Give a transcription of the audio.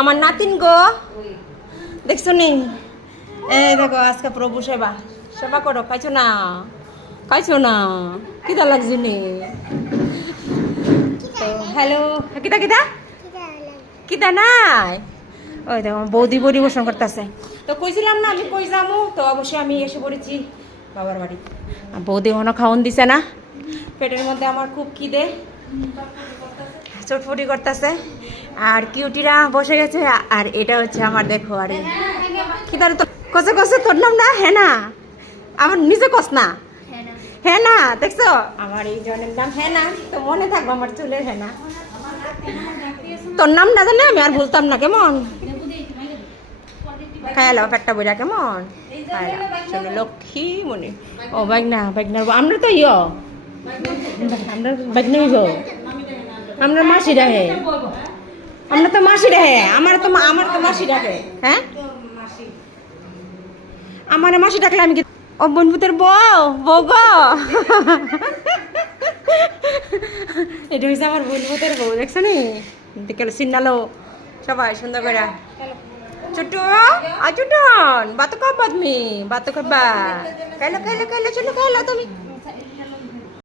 আমার নাতিন গো দেখছো নি? এই দেখো আজকে প্রভু সেবা সেবা করো। খাইছো না? খাইছো না? কিদা লাগছে নি? তো হ্যালো, কিদা কিদা কিদা নাই? ওই দেখো বৌদি পরিবেশন করতেছে। তো কইছিলাম না আমি কই যামু, তো অবশ্যই আমি এসে পড়েছি বাবার বাড়ি। বৌদি এখনো খাওয়ান দিছে না, পেটের মধ্যে আমার খুব খিদে, চটফটি করতেছে। আর কিউটিরা বসে গেছে। আর এটা হচ্ছে আমার, দেখো আরে খিদারে তো কষে কষে তোর নাম না হ্যাঁ না, আমার নিজে কস না হ্যাঁ না, দেখছো আমার এই জনের নাম হ্যাঁ না, তো মনে থাকবো আমার চুলের হ্যাঁ না। তোর নাম না জানলে আমি আর ভুলতাম না, কেমন খায়ালাম পেটটা বইরা, কেমন চলো লক্ষ্মী মনে। ও বাইগনা বাইগনা আমরা তো আমরা বাইগনা হইব, আমরা মাসি রাহে, আমরা তো মাসি রাহে, আমার তো মাসি ডাকে। হ্যাঁ আমার মাসি ডাকলে আমি কি ও বনভূতের বউ বউ গো? এটা হচ্ছে আমার বনভূতের বউ, দেখছো নি? দেখলো সিন্নালো সবাই সুন্দর করে। ছোট্টু ছোটন বাতো কব তুমি বাতো কবা, খাইলো খাইলো খাইলো চলো খাইলো তুমি।